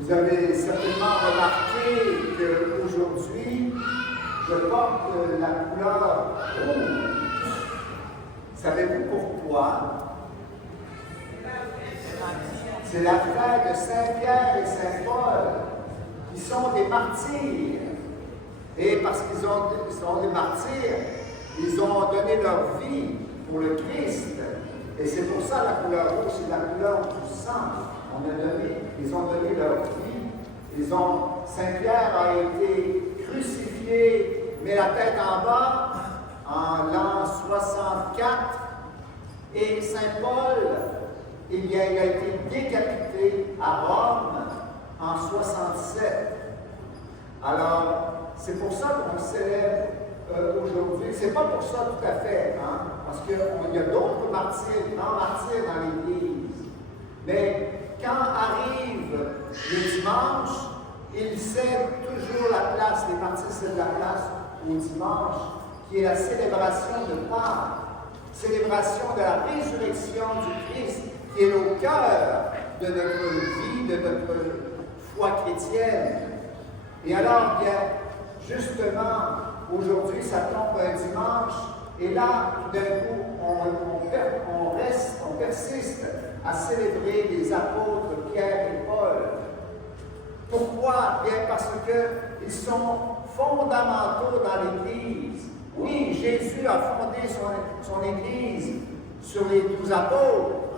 Vous avez certainement remarqué qu'aujourd'hui, je porte la couleur rouge. Savez-vous pourquoi? C'est la fête de Saint-Pierre et Saint-Paul, qui sont des martyrs. Et parce qu'ils sont des martyrs, ils ont donné leur vie pour le Christ. Et c'est pour ça la couleur rouge, c'est la couleur du sang. Ils ont donné leur vie. Saint-Pierre a été crucifié, mais la tête en bas, en l'an 64. Et Saint-Paul, il a été décapité à Rome en 67. Alors, c'est pour ça qu'on célèbre aujourd'hui. C'est pas pour ça tout à fait, hein, parce qu'il y a d'autres martyrs, grands martyrs dans l'Église. Mais quand arrive le dimanche, ils cèdent toujours la place, les martyrs cèdent la place au dimanche, qui est la célébration de Pâques, célébration de la résurrection du Christ, qui est au cœur de notre vie, de notre foi chrétienne. Et alors, bien, justement, aujourd'hui, ça tombe un dimanche, et là, tout d'un coup, on persiste à célébrer les apôtres Pierre et Paul. Pourquoi? Bien, parce qu'ils sont fondamentaux dans l'Église. Oui, Jésus a fondé son Église sur les 12 apôtres,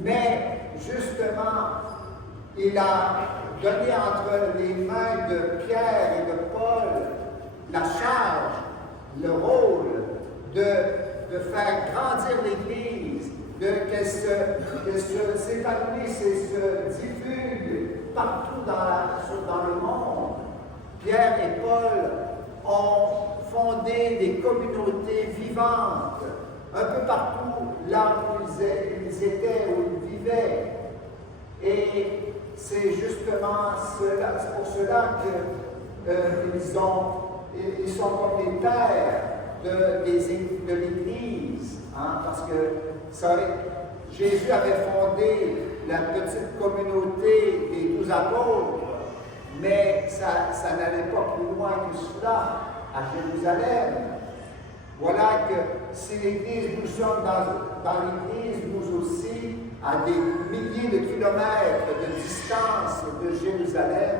mais justement, il a donné entre les mains de Pierre et de Paul la charge, le rôle de faire grandir l'Église, qu'elle s'épanouisse et se diffuse partout dans le monde. Pierre et Paul ont fondé des communautés vivantes un peu partout là où ils étaient, où ils vivaient. Et c'est justement c'est pour cela qu'ils sont comme les pères de l'Église, hein, parce que Jésus avait fondé la petite communauté des 12 apôtres, mais ça n'allait pas plus loin que cela à Jérusalem. Voilà que si l'Église, nous sommes dans l'Église, nous aussi, à des milliers de kilomètres de distance de Jérusalem,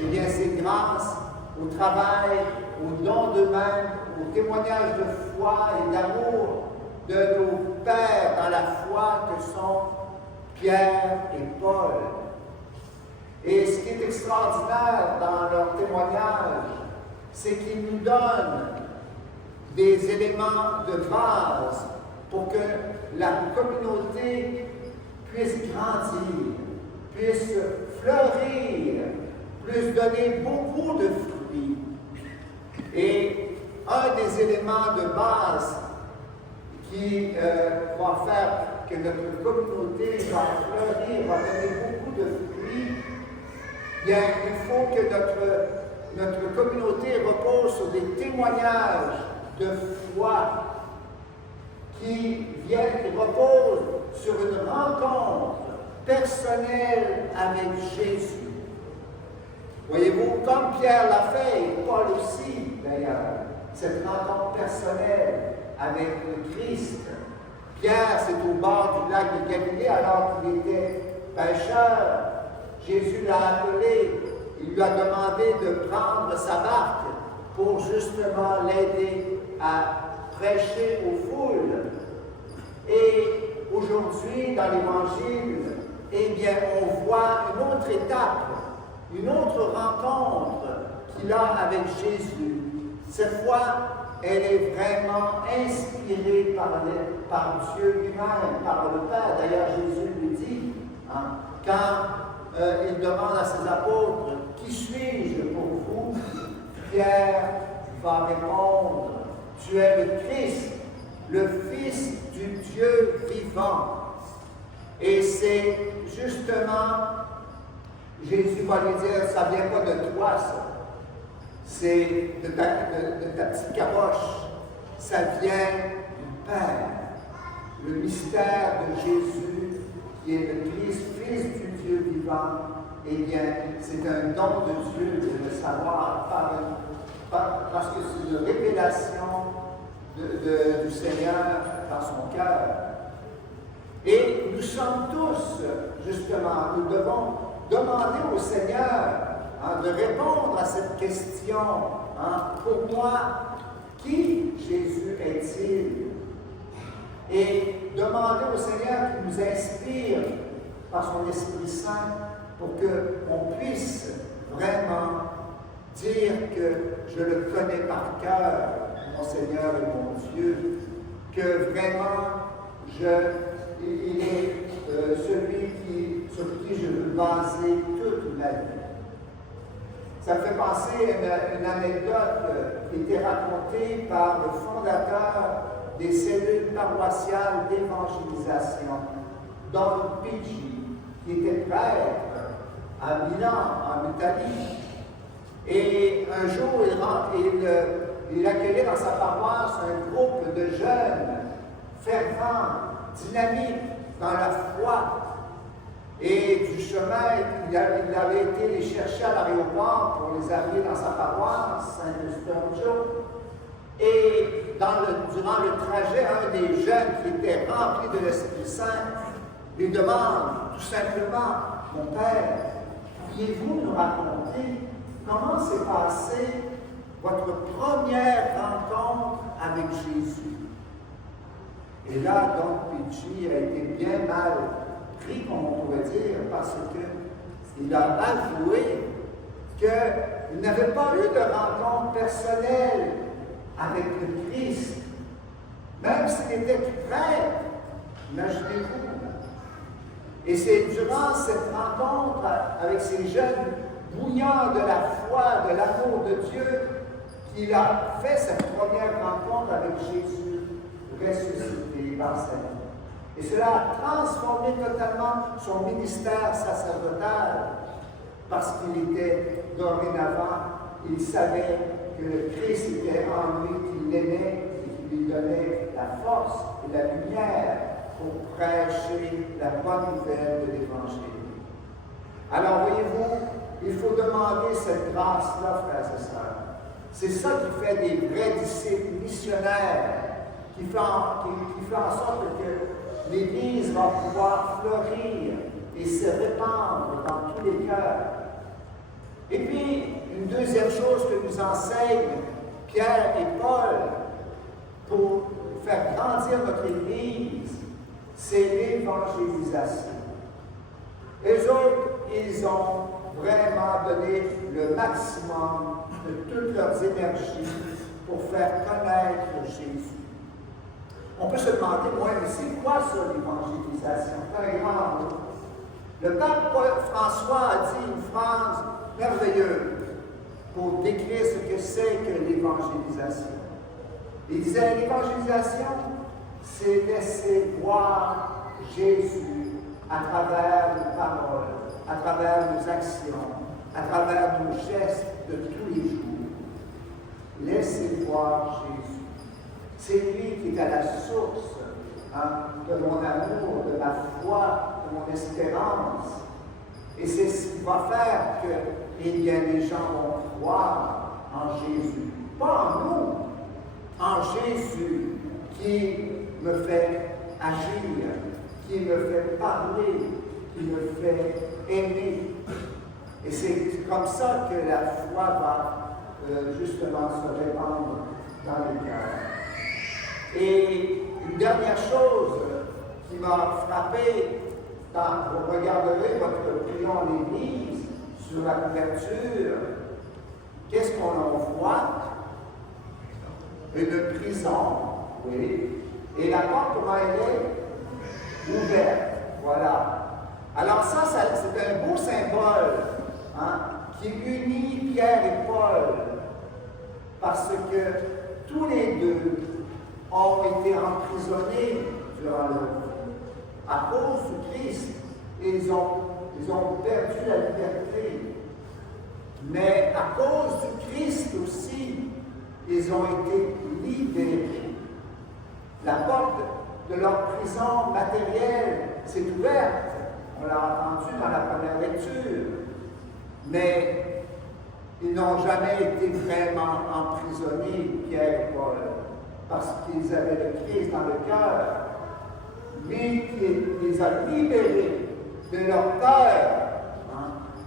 eh bien c'est grâce au travail, au don d'eux-mêmes, au témoignage de foi et d'amour de nos pères dans la foi que sont Pierre et Paul. Et ce qui est extraordinaire dans leur témoignage, c'est qu'ils nous donnent des éléments de base pour que la communauté puisse grandir, puisse fleurir, puisse donner beaucoup de fruits. Et un des éléments de base qui va faire que notre communauté va fleurir, va donner beaucoup de fruits, bien, il faut que notre communauté repose sur des témoignages de foi qui reposent sur une rencontre personnelle avec Jésus. Voyez-vous, comme Pierre l'a fait, et Paul aussi d'ailleurs, cette rencontre personnelle avec le Christ. Pierre, c'est au bord du lac de Galilée alors qu'il était pêcheur. Jésus l'a appelé, il lui a demandé de prendre sa barque pour justement l'aider à prêcher aux foules. Et aujourd'hui, dans l'Évangile, eh bien, on voit une autre étape, une autre rencontre qu'il a avec Jésus. Cette fois, elle est vraiment inspirée par Dieu lui-même, par le Père. D'ailleurs, Jésus lui dit, hein, quand il demande à ses apôtres, « Qui suis-je pour vous ?» Pierre va répondre, « Tu es le Christ, le Fils du Dieu vivant. » Et c'est justement, Jésus va lui dire, « Ça ne vient pas de toi, ça. C'est de ta petite caboche. Ça vient du Père. » Le mystère de Jésus, qui est le Christ, Fils du Dieu Dieu vivant, eh bien, c'est un don de Dieu de le savoir parce que c'est une révélation du Seigneur dans son cœur. Et nous sommes tous, justement, nous devons demander au Seigneur de répondre à cette question. Pour moi, qui Jésus est-il? Et demander au Seigneur qu'il nous inspire par son Esprit Saint pour qu'on puisse vraiment dire que je le connais par cœur, mon Seigneur et mon Dieu, que vraiment il est celui sur qui je veux baser toute ma vie. Ça me fait penser à une anecdote qui était racontée par le fondateur des cellules paroissiales d'évangélisation, Don Pigi, qui était prêtre à Milan, en Italie. Et un jour, il accueillait dans sa paroisse un groupe de jeunes fervents, dynamiques dans la foi. Et du chemin, il avait été les chercher à l'aéroport pour les amener dans sa paroisse, Saint-Eustachio. Et durant le trajet, un des jeunes qui était rempli de l'Esprit Saint lui demande tout simplement, mon père, pourriez-vous nous raconter comment s'est passée votre première rencontre avec Jésus? Et là, Don Pigi a été bien mal pris, comme on pourrait dire, parce qu'il a avoué qu'il n'avait pas eu de rencontre personnelle avec le Christ, même s'il était prêtre, imaginez-vous. Et c'est durant cette rencontre avec ces jeunes bouillants de la foi, de l'amour de Dieu, qu'il a fait cette première rencontre avec Jésus ressuscité dans sa vie. Et cela a transformé totalement son ministère sacerdotal, parce qu'il était dorénavant, il savait que le Christ était en lui, qu'il l'aimait et qu'il lui donnait la force et la lumière pour prêcher la bonne nouvelle de l'Évangile. Alors voyez-vous, il faut demander cette grâce-là, frères et sœurs. C'est ça qui fait des vrais disciples missionnaires, qui fait en sorte que l'Église va pouvoir fleurir et se répandre dans tous les cœurs. Et puis, une deuxième chose que nous enseignent Pierre et Paul pour faire grandir notre Église, c'est l'évangélisation. Les autres, ils ont vraiment donné le maximum de toutes leurs énergies pour faire connaître Jésus. On peut se demander, moi, mais c'est quoi ça, l'évangélisation? C'est un grand mot. Le pape François a dit une phrase merveilleuse pour décrire ce que c'est que l'évangélisation. Il disait, l'évangélisation, c'est laisser voir Jésus à travers nos paroles, à travers nos actions, à travers nos gestes de tous les jours. Laissez voir Jésus. C'est lui qui est à la source de mon amour, de ma foi, de mon espérance. Et c'est ce qui va faire que les gens vont croire en Jésus. Pas en nous, en Jésus qui me fait agir, qui me fait parler, qui me fait aimer. Et c'est comme ça que la foi va justement se répandre dans le cœur. Et une dernière chose qui m'a frappé, quand vous regarderez votre prion en l'Église, sur la couverture, qu'est-ce qu'on en voit? Une prison, oui. Et la porte, comment elle est? Ouverte, voilà. Alors ça c'est un beau symbole qui unit Pierre et Paul, parce que tous les deux ont été emprisonnés durant leur vie. À cause du Christ, ils ont perdu la liberté. Mais à cause du Christ aussi, ils ont été libérés. La porte de leur prison matérielle s'est ouverte. On l'a entendu dans la première lecture. Mais ils n'ont jamais été vraiment emprisonnés, Pierre et Paul, parce qu'ils avaient le Christ dans le cœur. Lui qui les a libérés de leur peur,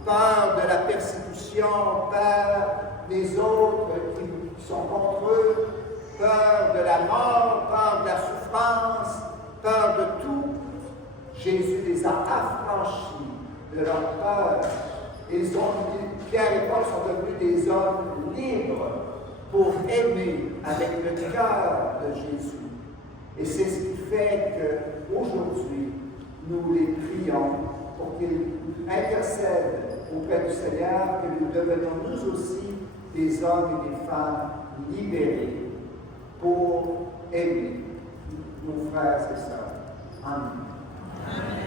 peur de la persécution, peur des autres qui sont contre eux, peur de la mort, peur de la souffrance, peur de tout. Jésus les a affranchis de leur peur. Pierre et Paul sont devenus des hommes libres pour aimer avec le cœur de Jésus. Et c'est ce qui fait qu'aujourd'hui, nous les prions pour qu'ils intercèdent auprès du Seigneur, que nous devenions nous aussi des hommes et des femmes libérés pour aimer nos frères et sœurs. Amen.